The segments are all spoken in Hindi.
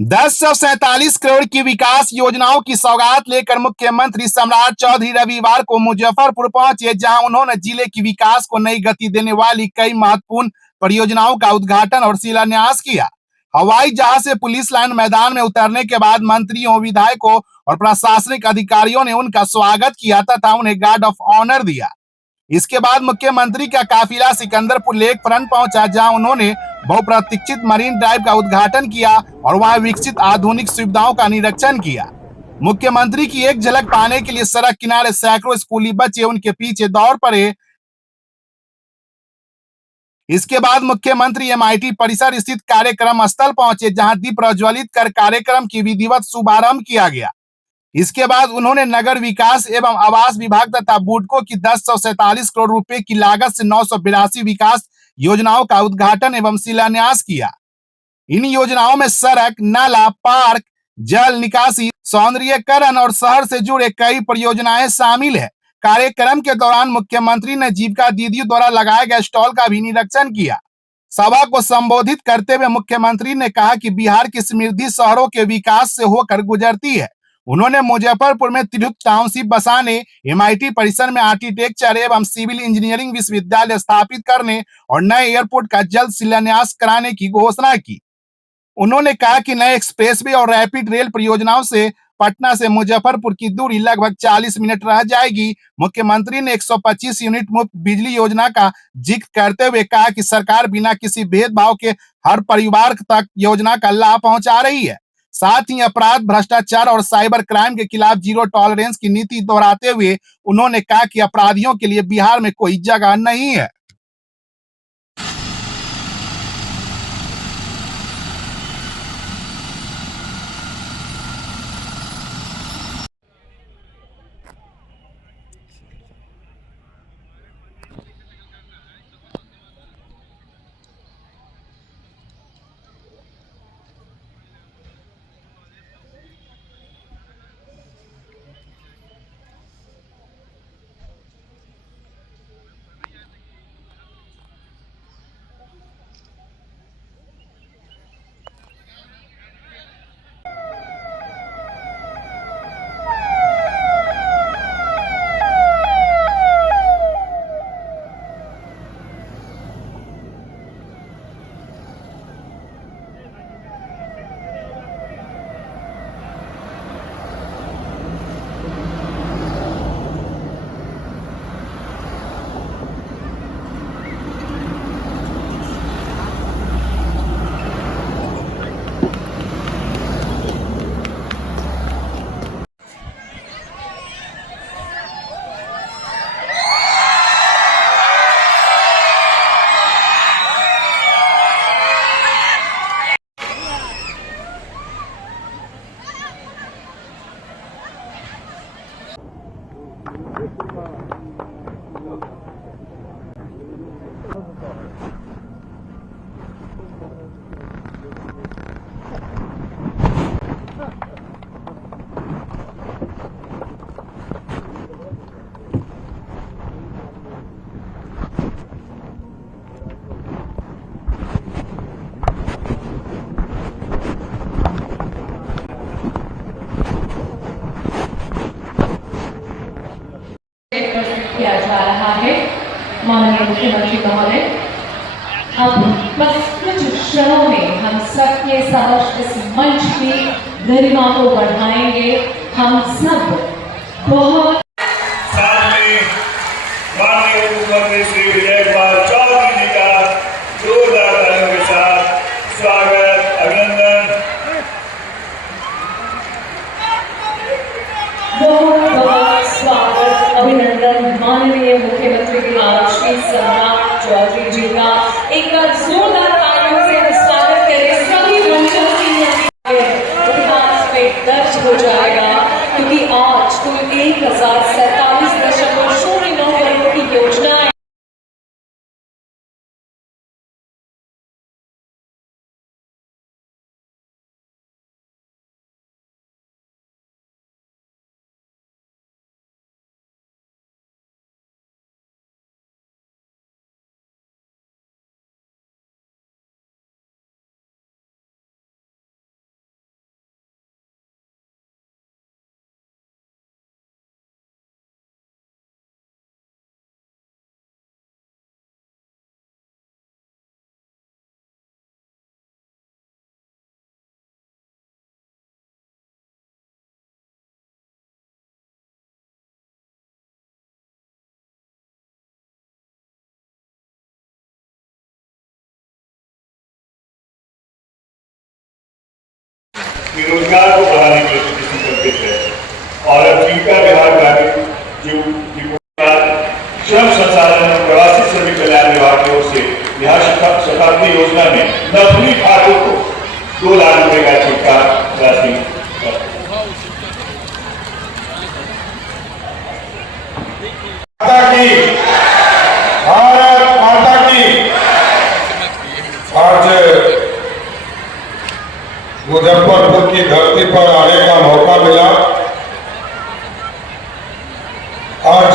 1047 करोड़ की विकास योजनाओं की सौगात लेकर मुख्यमंत्री सम्राट चौधरी रविवार को मुजफ्फरपुर पहुंचे, जहां उन्होंने जिले की विकास को नई गति देने वाली कई महत्वपूर्ण परियोजनाओं का उद्घाटन और शिलान्यास किया। हवाई जहाज से पुलिस लाइन मैदान में उतरने के बाद मंत्रियों, विधायकों और प्रशासनिक अधिकारियों ने उनका स्वागत किया तथा उन्हें गार्ड ऑफ ऑनर दिया। इसके बाद मुख्यमंत्री का काफिला सिकंदरपुर लेक फ्रंट पहुंचा, जहां उन्होंने बहुप्रतीक्षित मरीन ड्राइव का उद्घाटन किया और वहां विकसित आधुनिक सुविधाओं का निरीक्षण किया। मुख्यमंत्री की एक झलक पाने के लिए सड़क किनारे सैकड़ों स्कूली बच्चे उनके पीछे दौड़ पड़े। इसके बाद मुख्यमंत्री एमआईटी परिसर स्थित कार्यक्रम स्थल पहुंचे, जहां दीप प्रज्वलित कर कार्यक्रम की विधिवत शुभारंभ किया गया। इसके बाद उन्होंने नगर विकास एवं आवास विभाग तथा बुडको की 1047 करोड़ रुपए की लागत से 982 विकास योजनाओं का उद्घाटन एवं शिलान्यास किया। इन योजनाओं में सड़क, नाला, पार्क, जल निकासी, सौंदर्यीकरण और शहर से जुड़े कई परियोजनाएं शामिल है। कार्यक्रम के दौरान मुख्यमंत्री ने जीविका दीदियों द्वारा लगाए गए स्टॉल का भी निरीक्षण किया। सभा को संबोधित करते हुए मुख्यमंत्री ने कहा कि बिहार की समृद्धि शहरों के विकास से होकर गुजरती है। उन्होंने मुजफ्फरपुर में तिरहुत टाउनशिप बसाने, एमआईटी परिसर में आर्किटेक्चर एवं सिविल इंजीनियरिंग विश्वविद्यालय स्थापित करने और नए एयरपोर्ट का जल्द शिलान्यास कराने की घोषणा की। उन्होंने कहा कि नए एक्सप्रेसवे और रैपिड रेल परियोजनाओं से पटना से मुजफ्फरपुर की दूरी लगभग 40 मिनट रह जाएगी। मुख्यमंत्री ने 125 यूनिट मुफ्त बिजली योजना का जिक्र करते हुए कहा कि सरकार बिना किसी भेदभाव के हर परिवार तक योजना का लाभ पहुंचा रही है। साथ ही अपराध, भ्रष्टाचार और साइबर क्राइम के खिलाफ जीरो टॉलरेंस की नीति दोहराते हुए उन्होंने कहा कि अपराधियों के लिए बिहार में कोई जगह नहीं है। किया जा रहा है। माननीय मुख्यमंत्री महोदय, अब बस कुछ क्षणों में हम सबके समक्ष इस मंच की गरिमा को बढ़ाएंगे। हम सब बहुत माननीय मुख्यमंत्री श्री विजय कुमार चौधरी जी का जोरदार तालियों के साथ स्वागत, अभिनंदन। बहुत स्वागत, अभिनंदन माननीय मुख्यमंत्री श्री सम्राट चौधरी जी का। एक बार जोरदार तालियों से स्वागत करें। सभी मंचों की इतिहास में दर्ज हो जाएगा, क्योंकि आज कुल 1000 कि रोजगार को बढ़ाने के लिए संकल्पित है और अब जीविका बिहार ग्रामीण श्रम संसाधन और प्रवासी श्रमिक कल्याण विभाग की ओर से बिहार शताब्दी योजना में नौकरी खातों को 2 लाख रुपए का छिटका राशि भारत माता की। आज मुजफ्फरपुर की धरती पर आने का मौका मिला। आज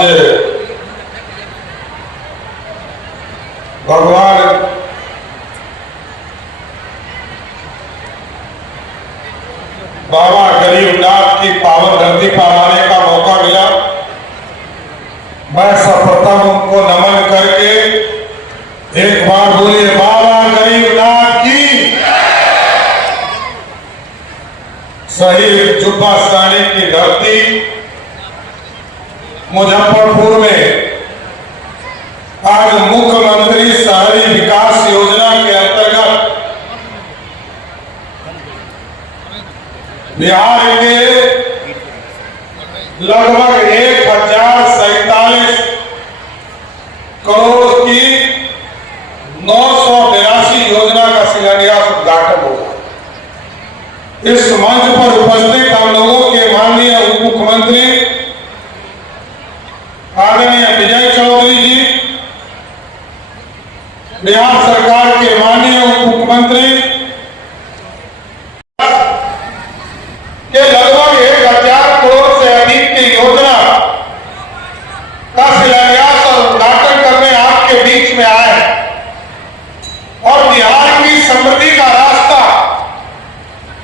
भगवान बाबा गरीबनाथ की पावन धरती पर आने का मौका मिला। मैं सर्वप्रथम उनको नमन करके एक बार बोलिए बाबा गरीबनाथ की। शहीद जुब्बा सानी की धरती मुजफ्फरपुर में आज मुख्यमंत्री शहरी विकास योजना के अंतर्गत बिहार के लगभग 1047 करोड़ की 982 योजना का शिलान्यास उद्घाटन होगा। इस मंच पर उपस्थित हम लोगों के माननीय उप मुख्यमंत्री आदरणीय विजय चौधरी जी, बिहार सरकार के माननीय उप मुख्यमंत्री के लगभग 1000 करोड़ से अधिक की योजना का शिलान्यास और उद्घाटन करने आपके बीच में आए और बिहार की समृद्धि का रास्ता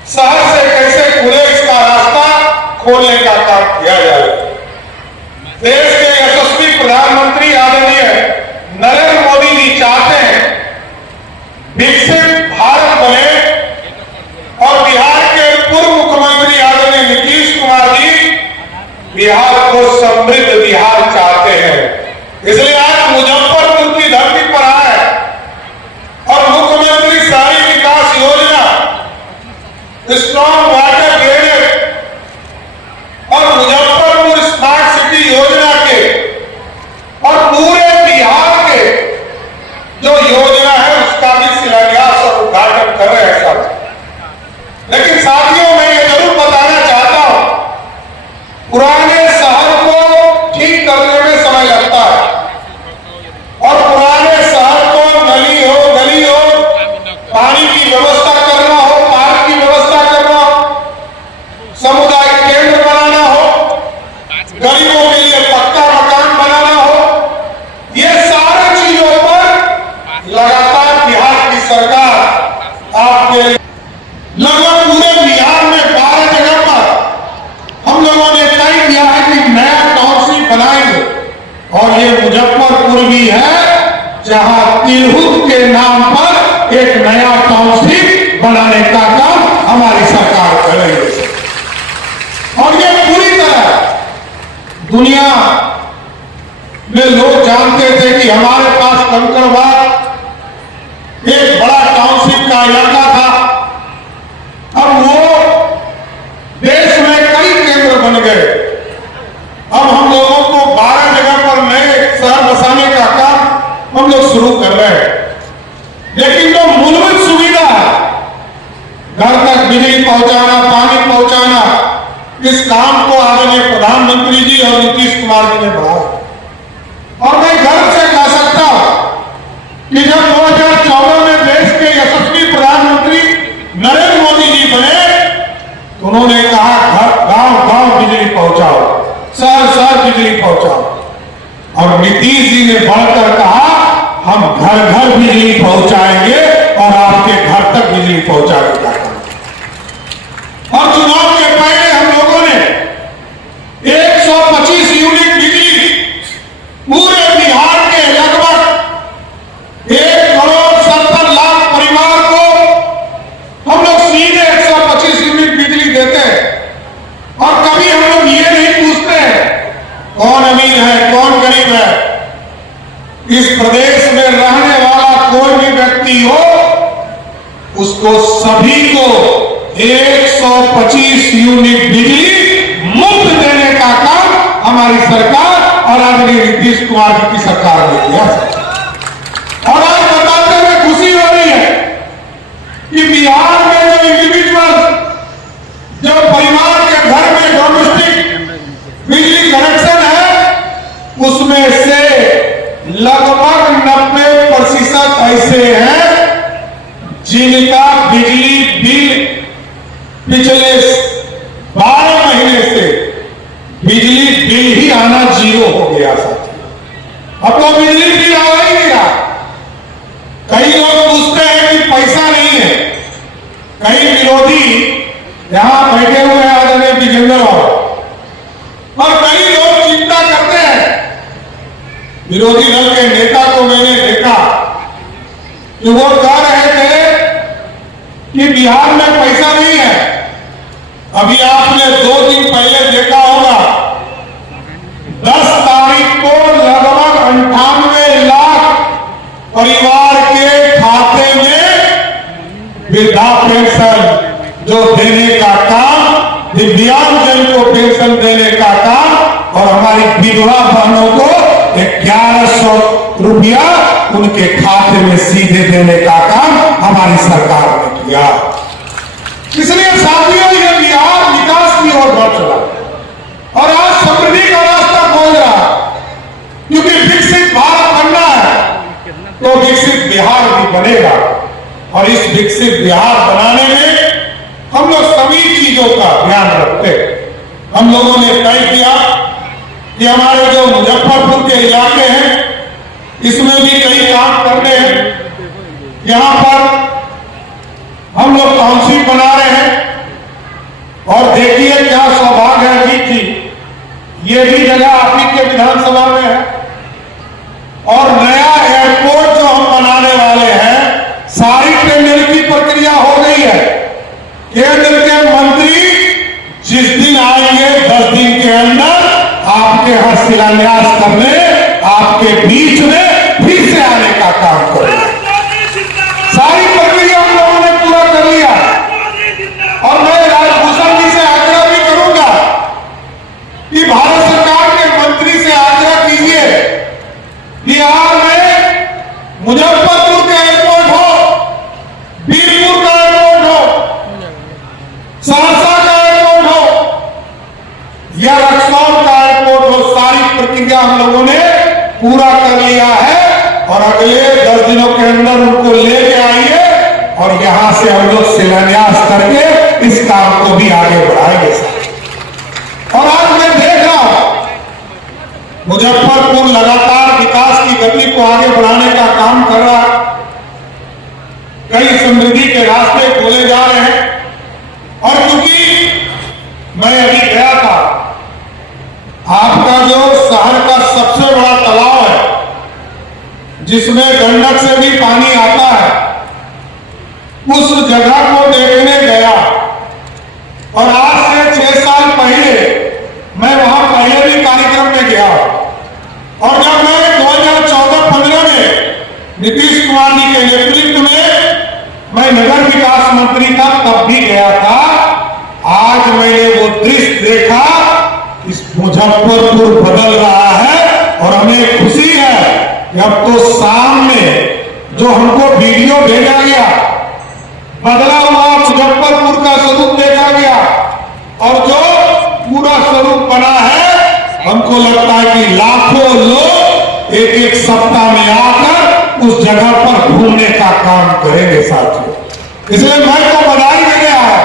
शहर से कैसे खुले इसका रास्ता खोलने का काम किया जाए। देश के यशस्वी प्रधानमंत्री आदरणीय नरेंद्र मोदी जी चाहते हैं विकसित भारत बने और बिहार के पूर्व मुख्यमंत्री आदरणीय नीतीश कुमार जी बिहार को समृद्ध बिहार चाहते हैं। इसलिए आज मुजफ्फरपुर की धरती पर आए और मुख्यमंत्री शहरी विकास योजना, स्ट्रॉन्ग वाटर ड्रेनेज और मुजफ्फरपुर स्मार्ट सिटी योजना के और पूरे बिहार के जो योजना है उसका भी शिलान्यास और उद्घाटन कर रहे हैं सब। लेकिन साथियों मैं ये जरूर बताना चाहता हूं, पुराने शहर को ठीक करने में समय लगता है और पुराने शहर को नली हो, गली हो, पानी की व्यवस्था करना हो, पार्क की व्यवस्था करना हो, समुदाय केंद्र बनाना हो, गरीबों के लिए पक्का मकान बनाना हो, ये सारी चीजों पर लगातार बिहार की सरकार आपके लगभग पूरे बिहार में 12 जगह पर हम लोगों ने तय किया है कि नया टाउनशिप बनाएंगे और ये मुजफ्फरपुर भी है जहां तिरहुत के नाम पर एक नया टाउनशिप बनाने का काम हमारी सरकार करेगी। और ये पूरी तरह दुनिया में लोग जानते थे कि हमारे पास कंकड़बाग एक बड़ा टाउनशिप का इलाका था। अब वो देश में कई केंद्र बन गए। अब हम लोगों को 12 जगह पर नए शहर बसाने का काम हम लोग शुरू कर रहे हैं। लेकिन जो मूलभूत सुविधा है, घर तक बिजली पहुंचाना, पानी पहुंचाना, इस काम को आदरणीय प्रधानमंत्री जी और नीतीश कुमार जी ने बढ़ाया। और मैं गर्व से कह सकता हूं कि जब 2014 में देश के यशस्वी प्रधानमंत्री नरेंद्र मोदी जी बने तो उन्होंने कहा घर गांव गांव बिजली पहुंचाओ, शहर शहर बिजली पहुंचाओ। और नीतीश जी ने बढ़कर कहा हम घर घर बिजली पहुंचाएंगे और आपके घर तक बिजली पहुंचाने का काम। और चुनाव के पहले हम लोगों ने 125 यूनिट बिजली पूरे बिहार के लगभग 1,70,00,000 परिवार को हम लोग सीधे 125 यूनिट बिजली देते हैं। और कभी हम लोग ये नहीं पूछते कौन अमीर है कौन गरीब है। इस प्रदेश में रहने वाला कोई भी व्यक्ति हो उसको सभी को 100 125 यूनिट बिजली मुफ्त देने का काम हमारी सरकार और आदरणीय नीतीश कुमार जी की सरकार ने किया। और आज बताते हुए खुशी हो रही है कि बिहार में जो इंडिविजुअल, जो परिवार के घर में डोमेस्टिक बिजली कनेक्शन है, उसमें से लगभग 90% ऐसे हैं जिनका बिजली बिल पिछले 12 महीने से बिजली बिल ही आना जीरो हो गया। साथियों, अब तो बिजली बिल आ ही नहीं रहा। कई लोग पूछते हैं कि पैसा नहीं है। कई विरोधी यहां बैठे हुए हैं आदरणीय विजेंद्र और कई लोग चिंता करते हैं। विरोधी दल के नेता को मैंने देखा कि वो कह रहे थे कि बिहार में पैसा नहीं है। अभी आपने 2 दिन पहले देखा होगा, 10 तारीख को लगभग 98 लाख परिवार के खाते में वृद्धा पेंशन जो देने का काम, दिव्यांगजन को पेंशन देने का काम और हमारी विधवा बहनों को 1100 रुपया उनके खाते में सीधे देने का काम हमारी सरकार ने किया। इसलिए साथियों, ये बिहार विकास की ओर बढ़ चला और आज समृद्धि का रास्ता खोज रहा। क्योंकि विकसित भारत बनना है तो विकसित बिहार भी बनेगा। और इस विकसित बिहार बनाने में हम लोग सभी चीजों का ध्यान रखते। हम लोगों ने तय किया कि हमारे जो मुजफ्फरपुर के इलाके हैं, इसमें भी कई काम करने हैं। यहां पर हम लोग टाउनशिप बना रहे हैं और देखिए क्या सौभाग्य है जी, ये भी जगह आप ही के विधानसभा में है। और नया एयरपोर्ट जो हम बनाने वाले हैं, सारी टेंडर की प्रक्रिया हो गई है। केंद्र के मंत्री जिस दिन आएंगे 10 दिन के अंदर आपके यहां शिलान्यास करने, आपके बीच में फिर से आने का काम करेंगे। सारी प्रक्रिया हम लोगों ने पूरा कर लिया। और मैं राजभूषण जी से आग्रह भी करूंगा कि भारत सरकार के मंत्री से आग्रह कीजिए, बिहार में मुजफ्फरपुर का एयरपोर्ट हो, बीरपुर का एयरपोर्ट हो, सहरसा का एयरपोर्ट हो या रक्सौल का एयरपोर्ट हो, सारी प्रक्रिया हम लोगों ने पूरा कर लिया है। और अगले 10 दिनों के अंदर उनको लेके आइए और यहां से हम लोग शिलान्यास करके इस काम को भी आगे बढ़ाएंगे। और आज मैं देख रहा हूं मुजफ्फरपुर लगातार विकास की गति को आगे बढ़ाने का काम कर रहा है। कई समृद्धि के रास्ते खोले जा रहे हैं। और क्योंकि मैं अभी गया था, आपका जो शहर का सबसे बड़ा तालाब है जिसमें गंडक से भी पानी आता है, उस जगह को देखने गया। और आज से 6 साल पहले मैं वहां पहले भी कार्यक्रम में गया। और जब मैं 2014-15 में नीतीश कुमार जी के नेतृत्व में मैं नगर विकास मंत्री था, तब भी गया था। आज मैंने वो दृश्य देखा, इस मुजफ्फरपुर बदल रहा है और हमें खुशी है कि अब तो सामने जो हमको वीडियो भेजा गया, बदला हुआ मुजफ्फरपुर का स्वरूप देखा गया और जो पूरा स्वरूप बना है, हमको लगता है कि लाखों लोग एक सप्ताह में आकर उस जगह पर घूमने का काम करेंगे साथियों। इसलिए मैं तो बधाई देने आया।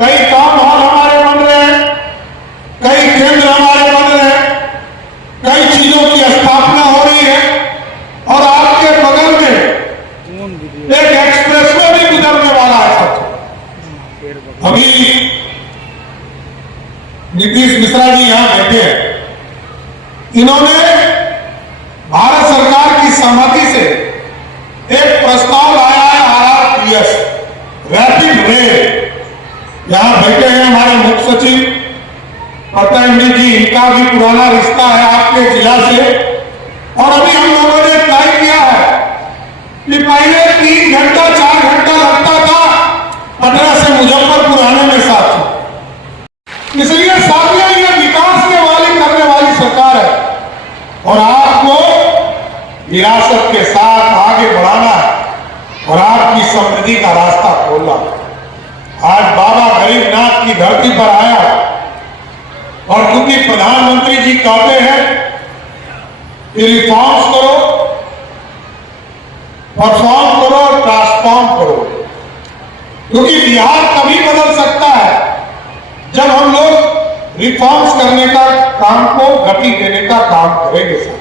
कई काम हॉल हमारे बन रहे हैं, कई केंद्र हमारे बन रहे हैं, कई चीजों की स्थापना हो रही है। और आपके बगल में एक एक्सप्रेसवे भी गुजरने वाला है साथियों। अभी नीतीश मिश्रा जी यहां बैठे हैं, इन्होंने भारत सरकार की सहमति से एक प्रस्ताव लाया है RRTS, रैपिड रेल। यहां बैठे हैं हमारे मुख्य सचिव पतंजलि जी, इनका भी पुराना रिश्ता है आपके जिला से। और अभी हम लोगों ने तय किया है कि पहले 3 घंटा 4 घंटा लगता था पटना से मुजफ्फरपुर आने में। इसलिए साथियों, ये विकास के वाली करने वाली सरकार है और आपको विरासत के साथ आगे बढ़ाना है और आपकी समृद्धि का रास्ता खोलना। आज बाबा गरीबनाथ की धरती पर आया और क्योंकि प्रधानमंत्री जी कहते हैं कि रिफॉर्म्स करो, परफॉर्म करो और ट्रांसफॉर्म करो, क्योंकि बिहार तभी बदल सकता है जब हम लोग रिफॉर्म्स करने का काम को गति देने का काम करेंगे सर।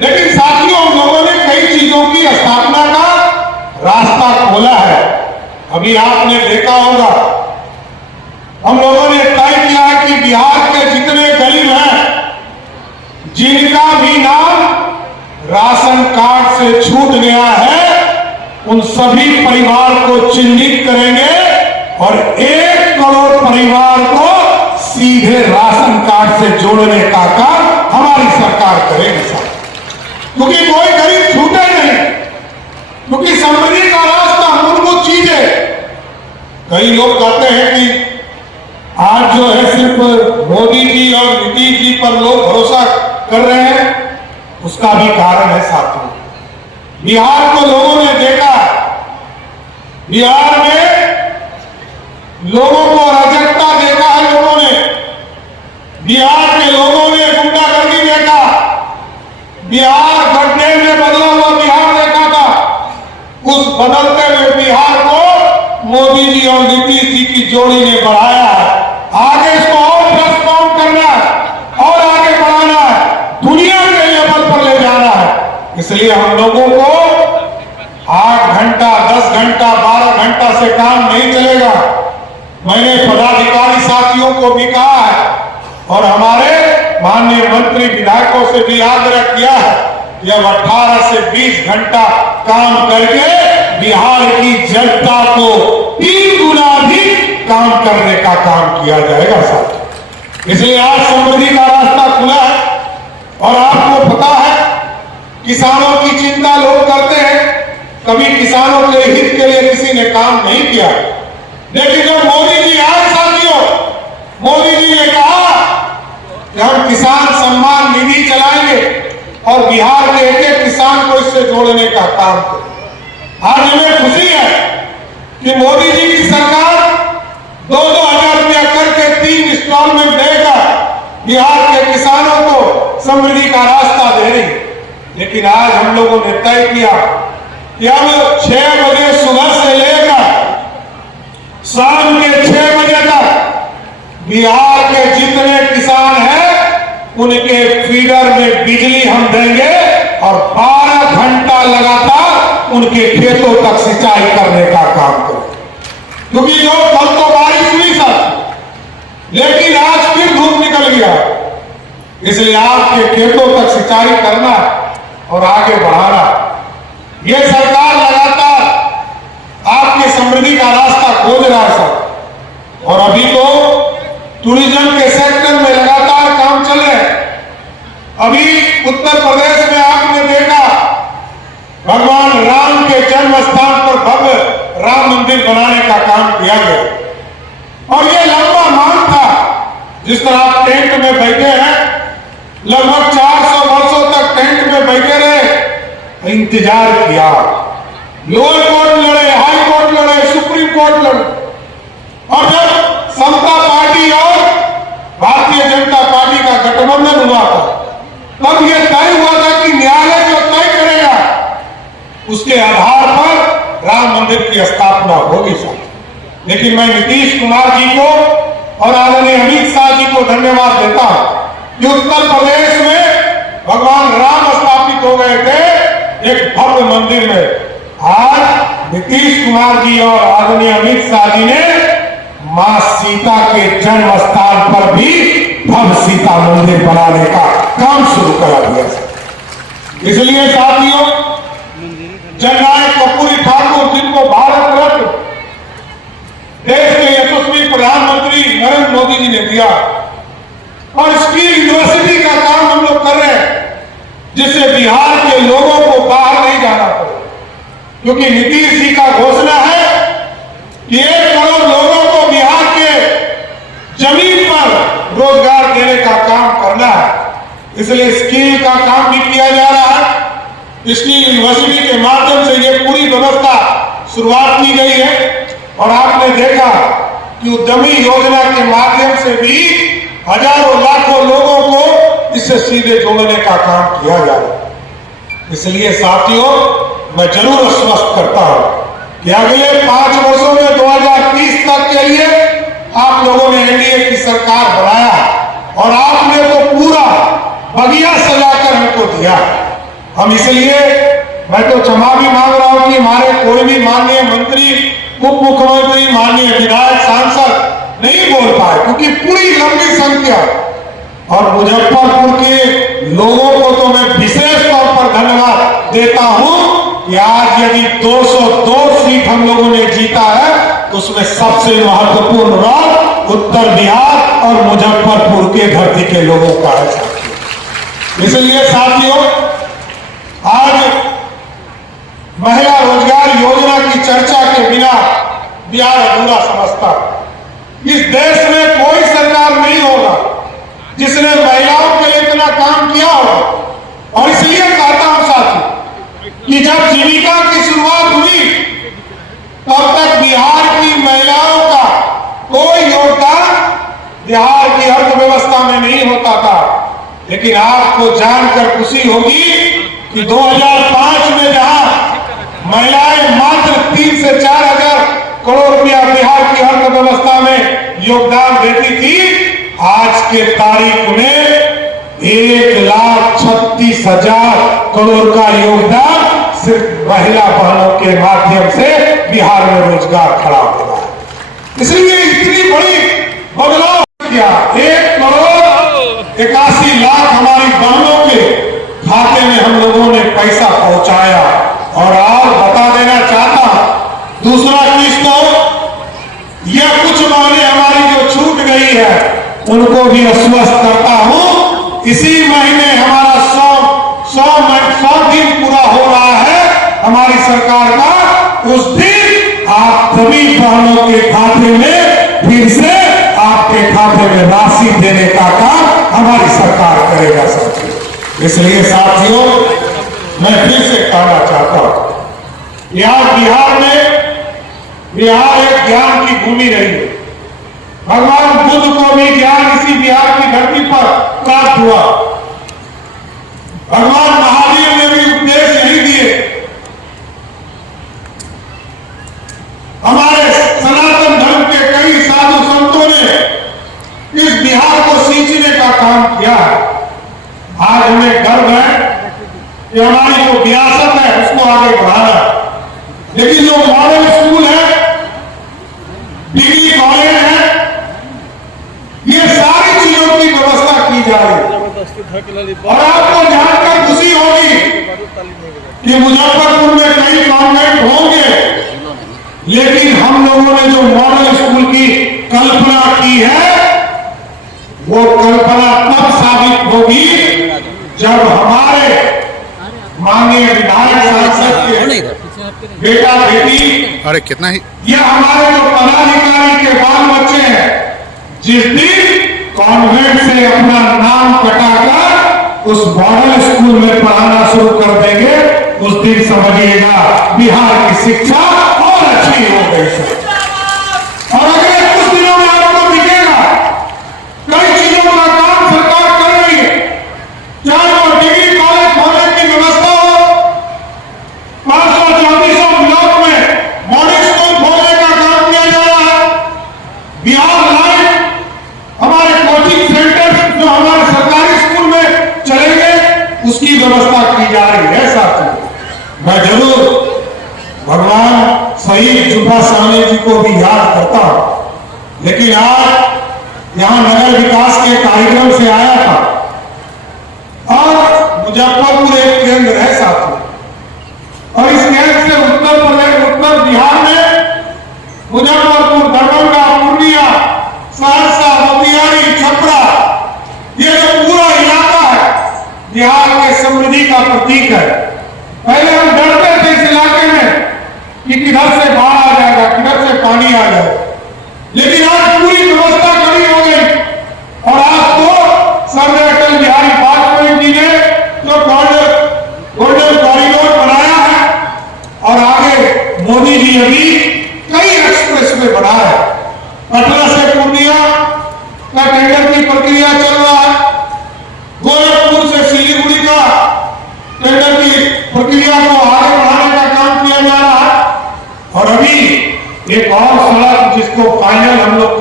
लेकिन साथियों, हम लोगों ने कई चीजों की स्थापना का रास्ता खोला है। अभी आपने देखा होगा, हम लोगों ने तय किया है कि बिहार के जितने गरीब हैं, जिनका भी नाम राशन कार्ड से छूट गया है, उन सभी परिवार को चिन्हित करेंगे और 1 करोड़ परिवार को सीधे राशन कार्ड से जोड़ने का काम हमारी सरकार करेगी सर। क्योंकि कोई गरीब छूटे नहीं, क्योंकि समृद्धि का रास्ता मूलभूत चीज है। कई लोग कहते हैं कि आज जो है सिर्फ मोदी जी और नीतीश जी पर लोग भरोसा कर रहे हैं, उसका भी कारण है साथियों। बिहार को लोगों ने देखा, बिहार में लोगों को अराजकता देखा है, लोगों ने बिहार के लोगों ने गुंडागर्दी देखा, बिहार गड्ढे में बदला हुआ बिहार देखा था। उस बदलते हुए बिहार को मोदी जी और नीतीश जी की जोड़ी ने बढ़ाया है। आगे इसको और ट्रांसफॉर्म करना है और आगे बढ़ाना है, दुनिया के लेवल पर ले जाना है। इसलिए हम लोगों को 8 घंटा, 10 घंटा, 12 घंटा से काम नहीं चलेगा। मैंने पदाधिकारी साथियों को भी कहा है और हमारे माननीय मंत्री विधायकों से भी आग्रह किया है कि अब 18 से 20 घंटा काम करके बिहार की जनता को 3 गुना भी काम करने का काम किया जाएगा साथ। इसलिए आज समृद्धि का रास्ता खुला है और आपको पता है, किसानों की चिंता लोग करते हैं, कभी किसानों के हित के लिए किसी ने काम नहीं किया। लेकिन जब मोदी जी आए साथियों, मोदी जी ने कहा कि हम किसान सम्मान निधि चलाएंगे और बिहार के एक किसान को इससे जोड़ने का काम करें। आज हमें खुशी है कि मोदी जी की सरकार 2,000 रुपया करके 3 इंस्टॉलमेंट देकर बिहार के किसानों को समृद्धि का रास्ता दे रही। लेकिन आज हम लोगों ने तय किया कि अब 6 बजे सुबह से लेकर शाम के 6 बजे तक बिहार के जितने किसान हैं, उनके फीडर में बिजली हम देंगे और 12 घंटा लगातार उनके खेतों तक सिंचाई करने का काम करेंगे। क्योंकि जो कल तो बारिश हुई सर, लेकिन आज फिर धूप निकल गया, इसलिए आपके खेतों तक सिंचाई करना और आगे बढ़ाना। ये सरकार लगातार आपकी समृद्धि का रास्ता खोज रहा है सर। और अभी तो टूरिज्म के सेक्टर में लगातार काम चल रहे हैं। अभी उत्तर प्रदेश में आपने देखा, भगवान राम के जन्म स्थान पर भव्य राम मंदिर बनाने का काम किया गया और ये लंबा मांग था। जिस तरह आप टेंट में बैठे हैं, लगभग 400 वर्षों तक टेंट में बैठे रहे, इंतजार किया, लोअर कोर्ट लड़े, हाई कोर्ट लड़े, सुप्रीम कोर्ट लड़े, और जब समता पार्टी और भारतीय जनता पार्टी का गठबंधन हुआ था, तब यह तय हुआ था कि न्यायालय जो तय करेगा उसके आधार पर राम मंदिर की स्थापना होगी सर। लेकिन मैं नीतीश कुमार जी को और आदरणीय अमित शाह जी को धन्यवाद देता हूं कि उत्तर प्रदेश में भगवान राम स्थापित हो गए थे एक भव्य मंदिर में। आज नीतीश कुमार जी और आदरणीय अमित शाह जी ने मां सीता के जन्म स्थान पर भी भव्य सीता मंदिर बनाने का काम शुरू करा दिया। इसलिए साथियों, जननायक कर्पूरी ठाकुर, जिनको भारत रत्न देश के यशस्वी प्रधानमंत्री नरेंद्र मोदी जी ने दिया, और स्किल यूनिवर्सिटी का काम हम लोग कर रहे हैं, जिससे बिहार के लोगों को बाहर नहीं जाना पड़े। क्योंकि नीतीश जी का घोषणा है कि 1 करोड़ लोगों को बिहार के जमीन स्किल का काम भी किया जा रहा है। स्किल यूनिवर्सिटी के माध्यम से ये पूरी व्यवस्था शुरुआत की गई है और आपने देखा कि उद्यमी योजना के माध्यम से भी हजारों लाखों लोगों को इससे सीधे जोड़ने का काम किया जा रहा है। इसलिए साथियों, मैं जरूर आश्वस्त करता हूं कि अगले 5 वर्षों में 2030 तक के लिए आप लोगों ने एनडीए की सरकार बनाया और आपने तो पूरा बगिया सजाकर हमको दिया। हम इसलिए मैं तो क्षमा भी मांग रहा हूं कि हमारे कोई भी माननीय मंत्री, उप मुख्यमंत्री, माननीय विधायक, सांसद नहीं बोल पाए, क्योंकि पूरी लंबी संख्या और मुजफ्फरपुर के लोगों को तो मैं विशेष तौर पर धन्यवाद देता हूं कि आज यदि 202 सीट हम लोगों ने जीता है तो उसमें सबसे महत्वपूर्ण रोल उत्तर बिहार और मुजफ्फरपुर के धरती के लोगों का है साथियों। इसलिए साथियों, आज महिला रोजगार योजना की चर्चा के बिना बिहार अधूरा समझता। इस देश में कोई सरकार नहीं होगा जिसने महिलाओं के लिए इतना काम किया होगा। और इसलिए कहता हूं साथी कि जब जीविका की शुरुआत हुई तब तक बिहार की महिलाओं का कोई योगदान बिहार की अर्थव्यवस्था में नहीं होता था। लेकिन आपको जानकर खुशी होगी कि 2005 में जहां महिलाएं मात्र 3 से 4 हजार करोड़ रुपया बिहार की अर्थव्यवस्था में योगदान देती थी, आज के तारीख में 1,36,000 करोड़ का योगदान सिर्फ महिला बहनों के माध्यम से बिहार में रोजगार खड़ा हो रहा है। इसलिए इतनी बड़ी बदलाव किया। 1,81,00,000 हमारी बहनों के खाते में हम लोगों ने पैसा पहुंचाया। और बता देना चाहता हूं, दूसरा किस्त या कुछ महीने हमारी जो छूट गई है उनको भी आश्वस्त करता हूं। इसी महीने हमारा 100 दिन पूरा हो रहा है हमारी सरकार का। उस दिन आप सभी बहनों के खाते में फिर से आपके खाते में राशि देने का काम हमारी सरकार करेगा साथियों। इसलिए साथियों, मैं फिर से कहना चाहता हूं, यहाँ बिहार एक ज्ञान की भूमि रही है। भगवान बुद्ध को भी ज्ञान इसी बिहार की धरती पर प्राप्त हुआ। भगवान महावीर ने भी उपदेश यही दिए। हमारे सनातन धर्म के कई साधु संतों ने इस बिहार को सींचने का काम किया है। आज हमें गर्व है कि हमारी जो विरासत है उसको आगे बढ़ाना। लेकिन जो मॉडल स्कूल है, डिग्री कॉलेज है, ये सारी चीजों की व्यवस्था की जा रही है। और आपको जानकर खुशी होगी कि मुजफ्फरपुर में कई कॉन्वेंट होंगे, लेकिन हम लोगों ने जो मॉडल स्कूल की कल्पना की है वो कल्पना तब साबित होगी जब हमारे माननीय विधायक, सांसद के बेटा बेटी, अरे कितना ही यह हमारे जो पदाधिकारी के बाल बच्चे हैं, जिस दिन कॉन्वेंट से अपना नाम कटाकर उस मॉडल स्कूल में पढ़ाना शुरू कर देंगे, उस दिन समझिएगा बिहार की शिक्षा और अच्छी हो गई। और अगले कुछ दिनों में आपको दिखेगा कई चीजों का काम सरकार कर रही है। चाहे वो डिग्री कॉलेज खोलने की व्यवस्था हो, 534 ब्लॉक में मॉडल स्कूल खोलने का काम किया जा रहा है। बिहार लाइफ हमारे कोचिंग सेंटर जो हमारे सरकारी स्कूल में चलेंगे उसकी व्यवस्था की जा रही है। साथियों, मैं जरूर भगवान शहीद जुब्बा साहनी जी को भी याद करता हूं। लेकिन आज यहां नगर विकास के कार्यक्रम से आया था और मुजफ्फरपुर एक केंद्र है साथियों, और इस केंद्र से उत्तर बिहार में मुजफ्फरपुर, दरभंगा, पूर्णिया, सहरसा, मोतिहारी, छपरा, ये जो पूरा इलाका है बिहार के समृद्धि का प्रतीक है। पहले हम डरते थे इस इलाके में कि किधर से बाढ़ आ जाएगा, किधर से पानी आ जाएगा, लेकिन आज पूरी व्यवस्था खड़ी हो गई और आज तो सर्वे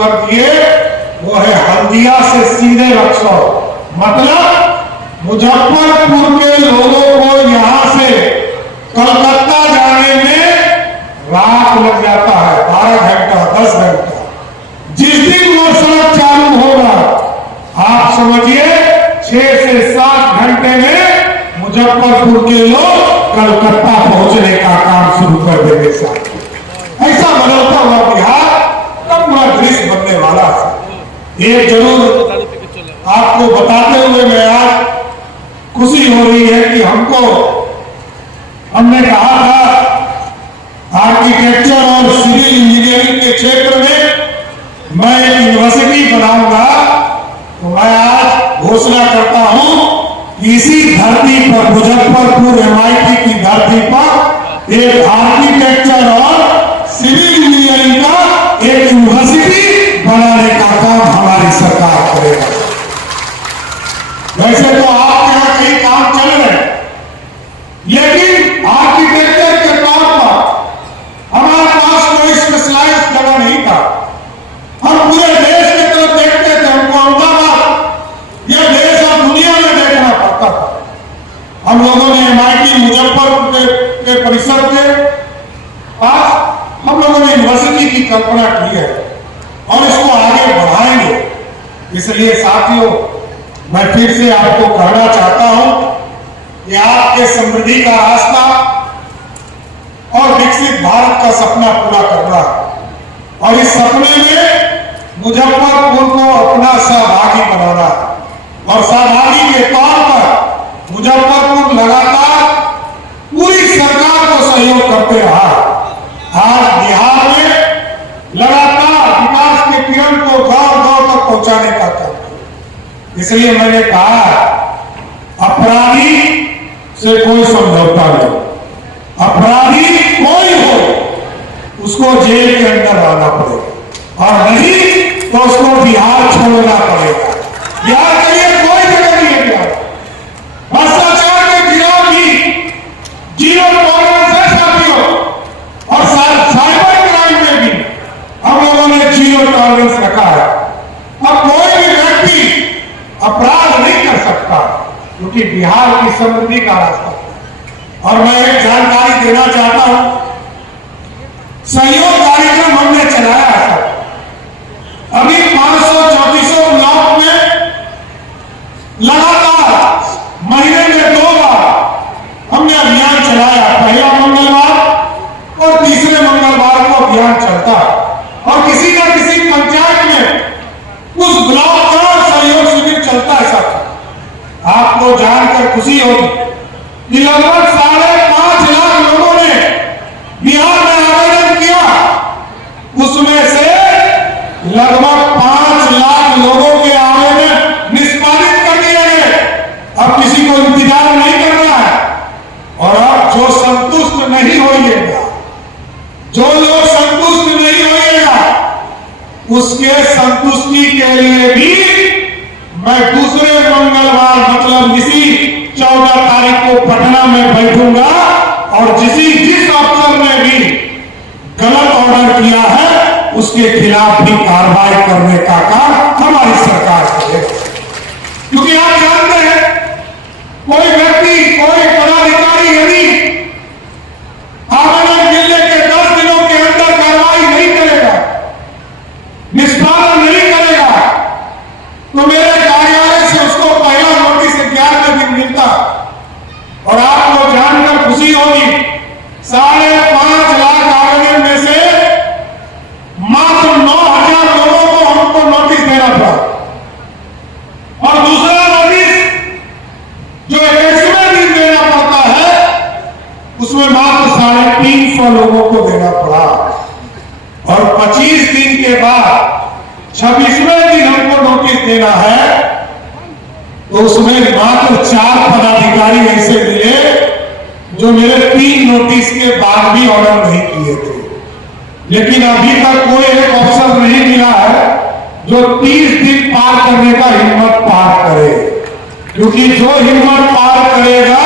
कर दिए, वो है हल्दिया से सीधे रक्सौल। मतलब मुजफ्फरपुर के लोगों को यहां से कलकत्ता जाने में रात लग जाता है, 12 घंटा 10 घंटा। जिस दिन वो सड़क चालू होगा, आप समझिए 6 से 7 घंटे में मुजफ्फरपुर के लोग कलकत्ता पहुंचने का काम शुरू कर देंगे। साथ ऐसा बदलता हुआ बिहार का पूरा दृश्य बनने वाला है। एक जरूर आपको बताते हुए मैं आज खुशी हो रही है कि हमने कहा था आर्किटेक्चर और सिविल इंजीनियरिंग के क्षेत्र में मैं एक यूनिवर्सिटी बनाऊंगा। तो मैं आज घोषणा करता हूं कि इसी धरती पर, मुजफ्फरपुर MIT की धरती पर एक आर्किटेक्चर और सिविल इंजीनियरिंग का एक यूनिवर्सिटी बनाने का काम हमारी सरकार करेगा। वैसे तो आपके यहां कई काम चल रहे हैं, लेकिन आर्किटेक्चर के तौर पर हमारे पास कोई स्पेशलाइज्ड जगह नहीं था। हम पूरे देश की तरफ देखते थे, हमको अहमदाबाद यह देश और दुनिया में देखना पड़ता था। हम लोगों ने MIT मुजफ्फरपुर के परिसर के पास हम लोगों ने यूनिवर्सिटी की कल्पना की है और इसको आगे बढ़ाएंगे। इसलिए साथियों, मैं फिर से आपको कहना चाहता हूं कि आपके समृद्धि का रास्ता और विकसित भारत का सपना पूरा करना है और इस सपने में मुजफ्फरपुर को अपना सहभागी बनाना है। और सहभागी के तौर पर मुजफ्फरपुर लगातार पूरी सरकार को सहयोग करते रहा। आज बिहार में लगातार विकास के किरण को गांव-गांव तक पहुंचाने का काम। इसलिए मैंने कहा अपराधी से कोई समझौता नहीं, अपराधी कोई हो उसको जेल के अंदर आना पड़ेगा और नहीं तो उसको बिहार छोड़ना पड़ेगा। बिहार के लिए कोई जगह नहीं है। बिहार भ्रष्टाचार के खिलाफ भी जीरो टॉलरेंस है साथियों, और साइबर क्राइम में भी हम लोगों ने जीरो टॉलरेंस रखा है। अब कोई भी व्यक्ति अपराध नहीं कर सकता क्योंकि बिहार की समृद्धि का रास्ता है। और मैं एक जानकारी देना चाहता हूं, सहयोग कार्यक्रम हमने चलाया है। अभी 500-3400 ब्लॉक में लगातार महीने में 2 बार हमने अभियान चलाया। पहला मंगलवार और तीसरे मंगलवार को अभियान चलता है और किसी न किसी पंचायत में उस ब्लॉक का सहयोग शिविर चलता है। साथ आपको जानकर खुशी होगी कि लगभग 5.5 लाख लोगों ने बिहार में आवेदन किया। उसमें से लगभग 5 लाख लोगों के आवेदन निष्पादित कर दिए गए। अब किसी को इंतजार नहीं करना है। और अब जो संतुष्ट नहीं होइएगा, जो लोग संतुष्ट नहीं होइएगा, उसके संतुष्टि के लिए भी मैं दूसरे मंगलवार मतलब इसी 14 तारीख को पटना में बैठूंगा और जिस अफसर ने भी गलत ऑर्डर किया है उसके खिलाफ भी कार्रवाई करने का काम हमारी सरकार करेगी। क्योंकि आप जानते हैं कोई व्यक्ति, कोई पदाधिकारी यदि आवेदन मिलने के 10 दिनों के अंदर कार्रवाई नहीं करेगा, निष्पादन नहीं करेगा, तो मेरे कार्यालय से उसको पहला नोटिस 11वें दिन मिलता। और आपको जानकर खुशी होगी 5.5 लाख आवेदन में से मात्र 9,000 लोगों को हमको नोटिस देना पड़ा। और दूसरा नोटिस जो 21वें दिन देना पड़ता है उसमें मात्र 350 लोगों को देना पड़ा। और 25 दिन के बाद 26वें दिन हमको नोटिस देना है तो उसमें मात्र 4 पदाधिकारी ऐसे मिले जो मेरे 3 नोटिस के बाद भी ऑर्डर नहीं किए थे। लेकिन अभी तक कोई एक अफसर नहीं मिला है जो 30 दिन पार करने का हिम्मत पार करे, क्योंकि जो हिम्मत पार करेगा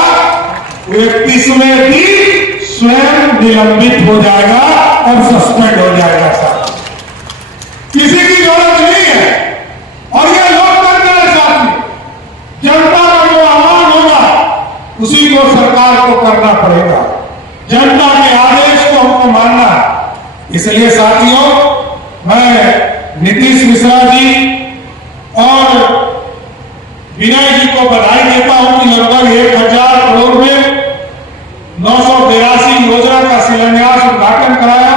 वो 31वें दिन स्वयं निलंबित हो जाएगा और सस्पेंड हो जाएगा। किसी की जो को करना पड़ेगा, जनता के आदेश को हमको मानना। इसलिए साथियों, मैं नीतीश मिश्रा जी और विनय जी को बधाई देता हूं कि लगभग 1000 करोड़ में 982 योजना का शिलान्यास उद्घाटन कराया।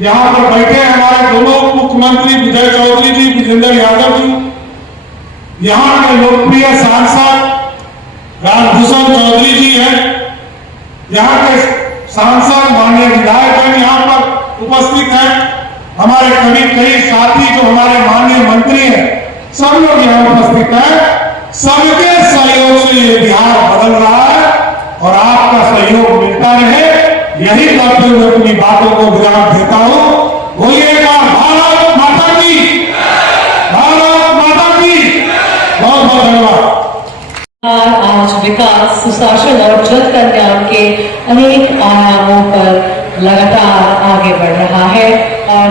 यहां पर बैठे हमारे दोनों मुख्यमंत्री विजय चौधरी जी, विजेंद्र यादव जी, यहां के लोकप्रिय सांसद राजभूषण चौधरी जी हैं, यहां के सांसद माननीय विधायक यहां पर उपस्थित हैं, हमारे कई साथी जो हमारे माननीय मंत्री हैं, सब लोग यहां उपस्थित हैं। सबके सहयोग से ये बिहार बदल रहा है और आपका सहयोग मिलता रहे, यही करते हुए अपनी बातों को विराम देता हूं। बोलिएगा भारत माता की, भारत माता की। बहुत बहुत धन्यवाद। आज विकास, सुशासन और जन कल्याण के अनेक आयामों पर लगातार आगे बढ़ रहा है और